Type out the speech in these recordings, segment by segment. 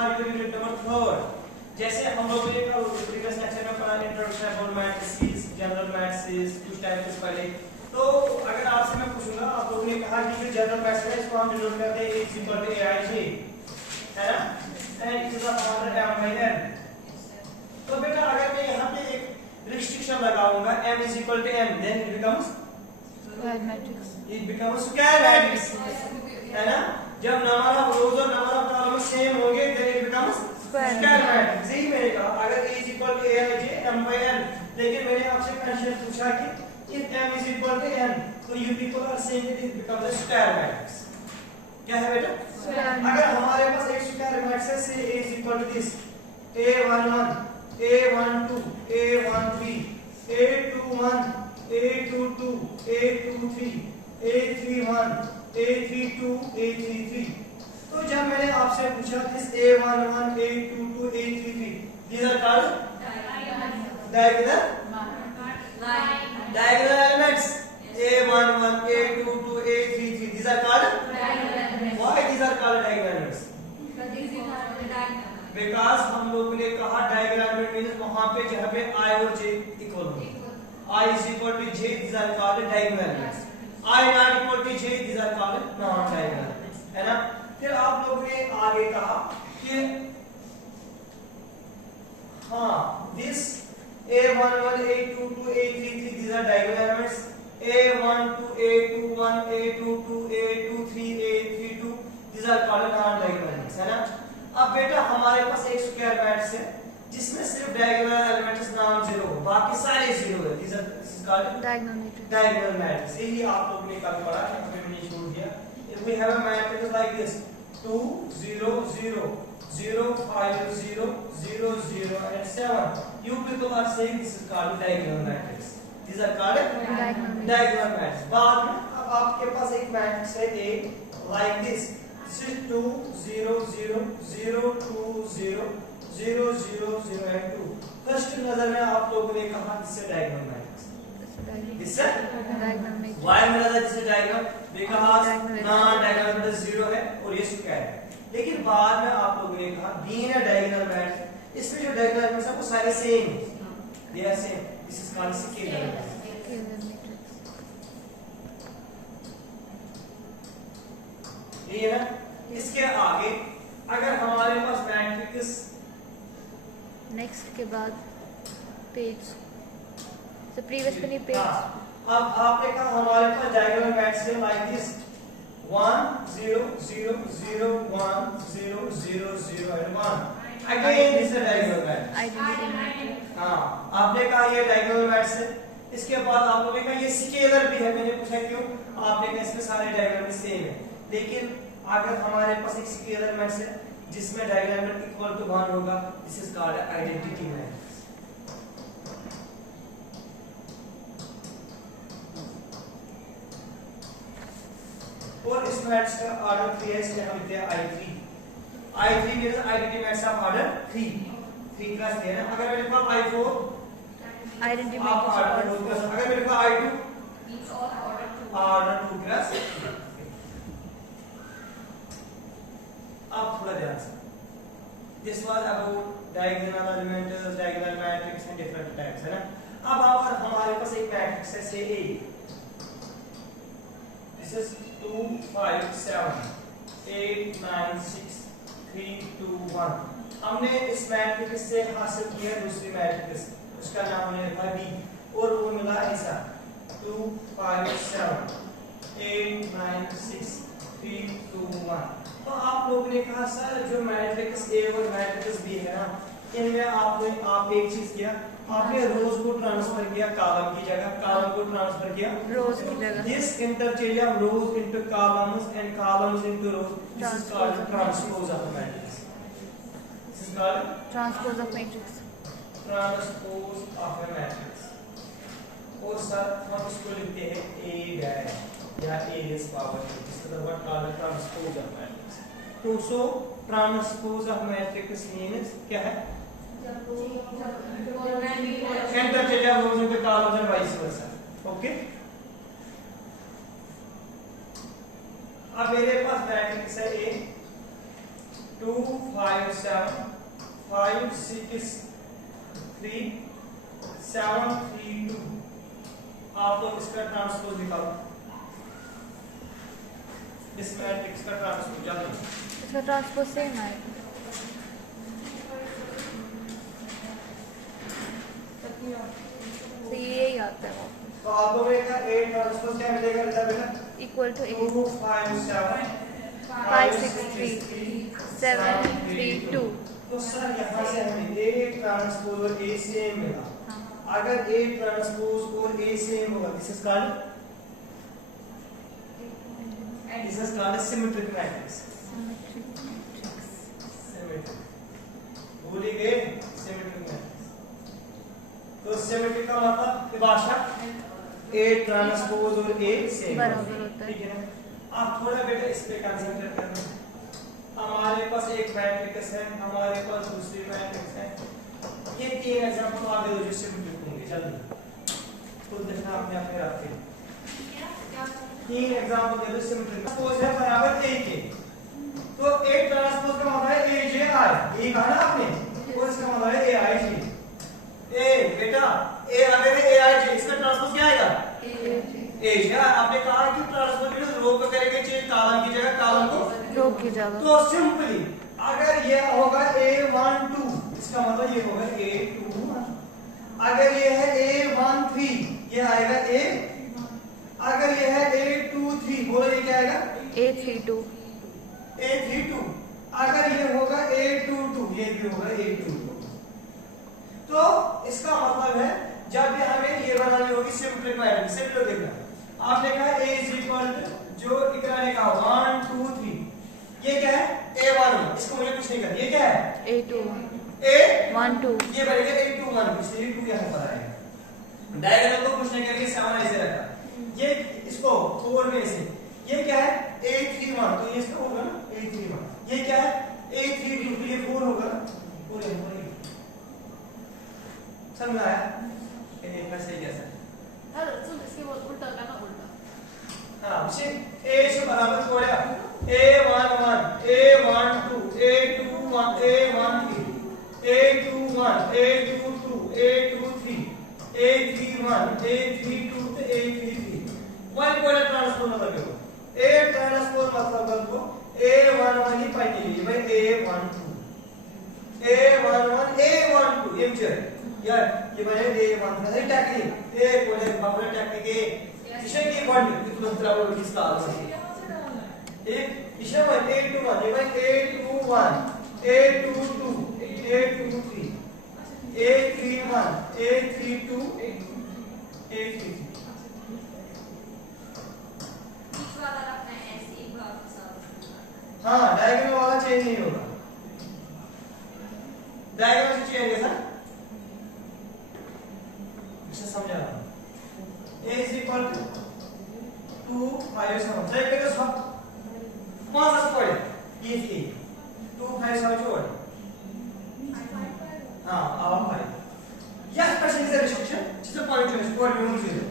For unit number 3। जैसे हम लोगों ने प्रीवियस लेक्चर में पढ़ा introduction for matrices, general matrices, कुछ टाइप के पहले। तो अगर आपसे मैं पूछूंगा, आप लोगों ने कहा कि जो जनरल मैट्रिक्स है इसको हम डिनोट करते हैं a इक्वल टू aij, है ना, and it is the order m by n। तो बेटा अगर मैं यहां पे एक रिस्ट्रिक्शन लगाऊंगा m is equal to m, then it becomes square matrix, it becomes square matrix, है ना। जब नंबर ऑफ रोज और नंबर ऑफ कॉलम सेम होंगे then it becomes square matrix. यही मैंने कहा अगर a is equal to aij m by n, लेकिन मैंने आपसे क्वेश्चन पूछा कि if m is equal to n, तो you people are saying that it becomes a square matrix। क्या है बेटा? अगर हमारे पास एक स्क्वायर मैट्रिक्स है, say a is equal to this a11 a12 a13 a21 a22 a23 a31 a32 a33। तो जब मैंने आपसे पूछा this a11 a22 a33, these are called diagonal elements। a11 a22 a33, these are called why these are called diagonal elements? Because हम लोगों ने कहा diagonal element means वहां पे जहां पे i और j इक्वल हो, I is equal to j, these are called diagonal elements। I not equal to j, these are called non diagonal elements, है ना। फिर आप लोगों ने आगे कहा कि हाँ this a11 a22 a33, these are diagonal elements। a12 a21 a22 a23 a32, these are called non diagonal elements, है ना। अब बेटा हमारे पास एक स्क्वायर मैट्रिक्स है जिसमें सिर्फ डायगोनल एलिमेंट्स नाम 0 हो, बाकी सारे 0 है, this is called diagonal matrix. यही आप लोगों ने कल पढ़ा है, हमें मैंने छोड़ दिया। If we have a matrix like this 2 0 0 0 5 0 0 0 and 7, you people are saying this is called diagonal matrix, these are called diagonal matrix। बाद में अब आपके पास एक मैट्रिक्स है a like this 2 0 0 0 2 0 0 0 0 and 2। First नजर में आप लोगों ने कहा इससे डायगोनल मैट्रिक्स, इससे वाई में नजर इससे डायगोनल, बिकॉज़ नॉन डायगोनल मतलब 0 है और ये स्क्वायर है। लेकिन बाद में आप लोगों ने कहा बीइंग अ डायगोनल मैट्रिक्स, इसमें जो डायगोनल एलिमेंट्स हैं वो सारे सेम हैं, they are same, this is called scalar matrix. ये है ना। इसके आगे अगर हमारे पास मैट्रिक्स नेक्स्ट के बाद पेज से प्रीवियस पे नहीं पेज, अब आपने कहा हमारे पास डायगोनल मैट्रिक्स है like this 1 0 0 0 1 0 0 0 and 1, again this is diagonal matrix. हां आपने कहा ये डायगोनल मैट्रिक्स है। इसके बाद आप लोगों ने कहा ये स्केलर भी है, मैंने पूछा क्यों, आपने कहा इसमें सारे डायगोनल सेम है। लेकिन अगर हमारे पास एक स्केलर एलिमेंट है जिसमें डायगोनल एलिमेंट इक्वल टू 1 होगा, this is called identity matrix. और इस मैट्रिक्स का ऑर्डर 3 है, इसलिए हम लिखते हैं I3। I3 means identity matrix of order 3 class है ना। अगर मैं लिखूं I4 identity matrix order 2 class, अगर मैं लिखूं I2 ऑर्डर 2 क्लास। अब थोड़ा ध्यान से, this was about diagonal elements, diagonal matrix and different types, है ना। अब अगर हमारे पास एक मैट्रिक्स है से A, दिस इज 2 5 7 8 9 6 3 2 1। हमने इस मैट्रिक्स से हासिल किया दूसरी मैट्रिक्स, उसका नाम हमने रखा B, और वो मिला ऐसा 2 5 7 8 9 6 3 2 1। तो आप लोगों ने कहा सर जो मैट्रिक्स A और मैट्रिक्स B है ना, इनमें आप एक चीज किया, आपने रोज को ट्रांसफर किया कॉलम की जगह, कॉलम को ट्रांसफर किया रोज की जगह। This interchange of rose into columns and columns into rose, this is called transpose of matrix. This is called transpose of matrix, transpose of A matrix. और सर हम इसको लिखते हैं A डैश या A is power, this is what called transpose of matrix. तो सो transpose of matrix means क्या है, interchange of rose into columns and vice versa. Okay, अब मेरे पास मैट्रिक्स है A, 2 5 7 5 6 3 7 3 2। आप लोग इसका ट्रांसपोज निकालो, इस मैट्रिक्स का ट्रांसपोज जल्दी। इसका ट्रांसपोज सेम है, तो यही आता है। तो आप लोगों ने कहा A ट्रांसपोज क्या मिलेगा बेटा? Equal to 2 5 7 5 6 3 7 3 2। तो सर यहाँ से हमें A ट्रांसपोज और A सेम मिला। अगर A ट्रांसपोज और A सेम होगा, this is called symmetric matrix. भूल ही गए सिमेट्रिक मैट्रिक्स। तो सिमेट्रिक का मतलब भाषा A ट्रांसपोज और A सेम बराबर होता है। ठीक है ना। आप थोड़ा बेटा इस पे कंसंट्रेट करना। हमारे पास एक मैट्रिक्स है, हमारे पास दूसरी मैट्रिक्स है। ये तीन एग्जांपल आगे दो जो सिमेट्रिक होंगे, जल्दी खुद देखना अपने आप में रख के। तीन एग्जांपल दे दो सिमेट्रिक। ट्रांसपोज है बराबर A के, तो A ट्रांसपोज का मतलब है A J I, ये कहा ना आपने, और इसका मतलब है A I J। ए बेटा A अगर है A I J, इसका ट्रांसपोज क्या आएगा? A J। आपने कहा कि ट्रांसपोज में रो को करेंगे चेंज, कॉलम की जगह कॉलम को रो की जगह। तो सिंपली अगर ये होगा A12, इसका मतलब ये होगा A21। अगर ये है A13, ये आएगा A। अगर ये है A23, बोलो ये क्या आएगा? A32। A32। अगर ये होगा A22, ये भी होगा A22। तो इसका मतलब है जब भी हमें ये बनानी होगी सिमेट्रिक मैट्रिक्स, सिंपल देखना। आपने कहा A इज इक्वल टू, जो इकरा ने कहा 1 2 3, ये क्या है? A11, इसको मुझे कुछ नहीं करना। ये क्या है? A21। A12, ये बनेगा A21, इसलिए 2 यहां पर आएगा। डायगोनल को कुछ नहीं करके 7 ऐसे रखा। ये इसको 4 में से ये क्या है? A31, तो ये इसका होगा ना A31। ये क्या है? A32, तो ये 4 होगा ना, पूरे समझ में आया? एक में सही कैसा? हेलो सुन, इसके बाद उल्टा करना, उल्टा। हाँ, उसे A से बराबर छोड़ा A11 A12 A21 A13 A21 A22 A23 A31 A32 तो A33। वन को ट्रांसपोज मतलब देखो, A ट्रांसपोज मतलब देखो A11 ही पाई लिए भाई A12 A11 A12 ये यार ये बने A1 है टेक्निक ए कोले बाबू टेक्निक ए इसे की बॉन्ड कितना बराबर किसका आंसर एक इसे में A21 ये भाई A21 A22 A23 A31 A32 A33। बीच वाला रखना है ऐसे एक भाग के साथ। हाँ, डायगोनल वाला चेंज नहीं होगा, डायगोनल से चेंज है। समझा रहा हूं। A is equal to 2 5 7 try करो सब कौन सा पढ़े ये थी 2 5 7 जोड़। हां अब भाई यह क्वेश्चन इज अ रिस्ट्रिक्शन जिसका पॉइंट है स्कोर मिनिमम 0।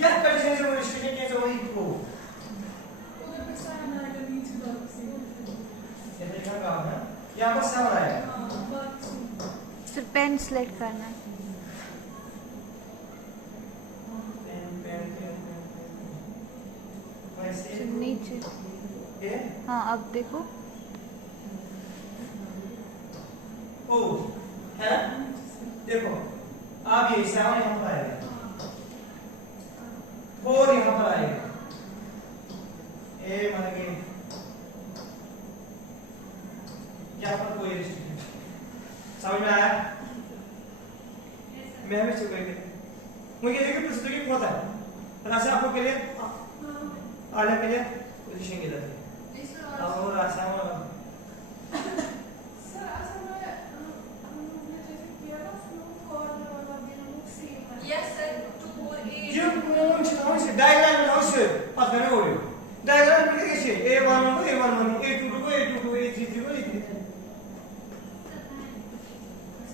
यह क्वेश्चन इज अ रिस्ट्रिक्शन कैसे वही प्रूव उधर पे साइन आएगा नीचे दो से। ये देखा काम है यहां पर 7 आएगा। फिर पेन सेलेक्ट करना है। नीचे हाँ, अब देखो ओ है देखो अब ये 7 यहाँ पर आएगा, 4 यहाँ पर आएगा, ए मर गए यहाँ पर कोई रिस्ट्रिक्शन समझ में आया? मैं हमें चुप गई मुझे देखिए पुस्तक की पता है राशि आपको के लिए आने के लिए पोजीशन की जाती है। अब वो राशि वाला सर असल में हमने जैसे किया ना फ्लो कॉर्नर वाला भी हम लोग सेम है। यस सर 2 4 8 ये कौन से डायग्राम में हाउस पता नहीं हो रही डायग्राम में कैसे A11 को A11 A22 को A22 A33 को A33।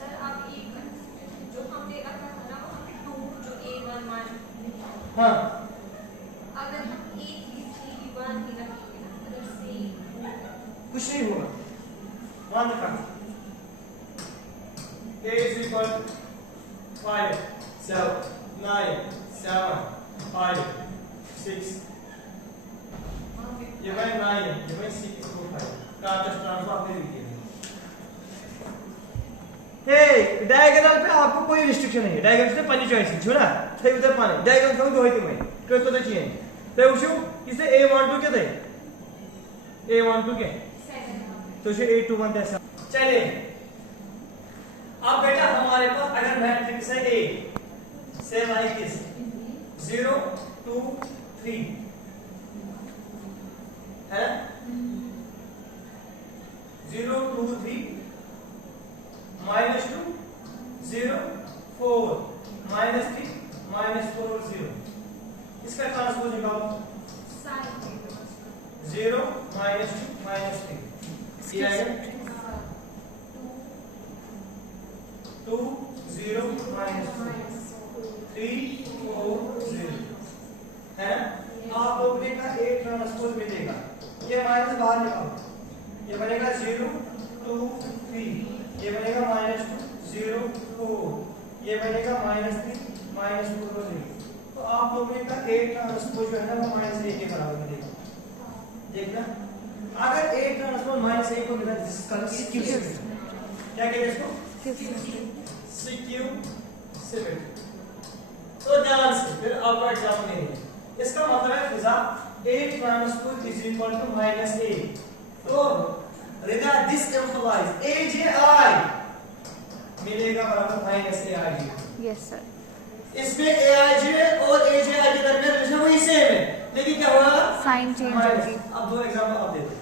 सर आप एक जो हमने रखा था ना वो 2 जो A11 हाँ अगर हम A33 1 ही रखेंगे ना अगर से कुछ नहीं होगा 1 का a is equal 5 7 9 7 5 6 ये भाई 9 ये भाई 6 को 5 का ट्रांसफर आपने लिख दिया। हे डायगोनल पे आपको कोई रिस्ट्रिक्शन नहीं है, डायगोनल से पानी चॉइस है छोड़ा थे उधर पानी डायगोनल तो दो ही तुम्हें कोई तो चाहिए तो उसे इसे a12 के दे a12 के तो उसे a21 ऐसा चलिए। अब बेटा हमारे पास अगर मैट्रिक्स है A से लाइक दिस 0 2 3 है 0 2 3 -2 0 4 -3 -4 0 इसका ट्रांसपोज निकालो 0 -2 -3 ये आएगा 2 0 -3 4 0 है। आप लोग ने का A ट्रांसपोज मिलेगा, ये माइनस बाहर निकालो, ये बनेगा 0 2 3 ये बनेगा -2 0 4 ये बनेगा -3 -4 0। तो आप लोग ने का A ट्रांसपोज जो है ना वो -1 के बराबर मिलेगा। देखना अगर A ट्रांसपोज -1 को मिला जिसका CQ क्या कहते हैं इसको CQ सिमेट्री। तो ध्यान से फिर आपको एग्जाम लेंगे, इसका मतलब है Fiza A transpose is equal to -A। तो रिदा दिस इंप्लाइज AJI मिलेगा बराबर -AIJ। Yes sir. इसमें AIJ और AJI के दरमियान रिलेशन वही सेम है, लेकिन क्या होगा साइन चेंज होगी। अब दो एग्जांपल आप दे दो।